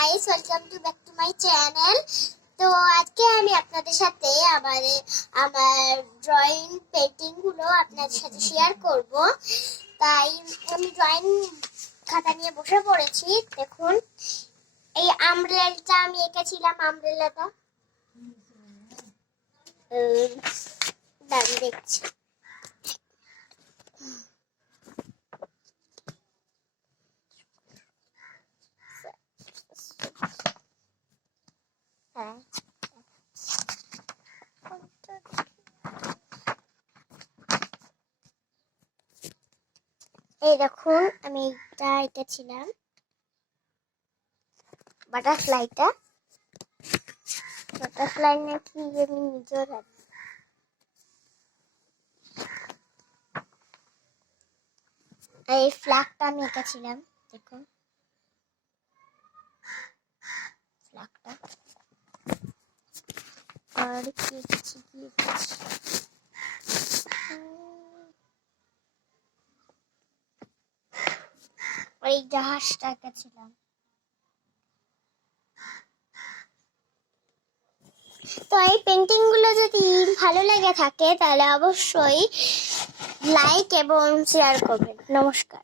Guys, welcome to back to my channel. তো আজকে আমি আপনাদের সাথে আমার ড্রয়িং পেন্টিং গুলো আপনাদের সাথে শেয়ার করব। তাই আমি ড্রয়িং খাতা নিয়ে বসে পড়েছি। দেখুন, এই আমব্রেলাটা আমি এঁকেছিলাম। আমব্রেলাটা দাঁড়িয়ে দেখছি। হ্যাঁ, এই দেখুন, আমি এটা ছিলাম বাটারফ্লাইটা নাকি আমি নিজেও জানি। এই ফ্ল্যাগটা আমি এঁকেছিলাম। দেখুন ফ্ল্যাগটা। আর কি এই জাহাজটা এঁকেছিলাম। তো এই পেন্টিং গুলো যদি ভালো লেগে থাকে তাহলে অবশ্যই লাইক এবং শেয়ার করবেন। নমস্কার।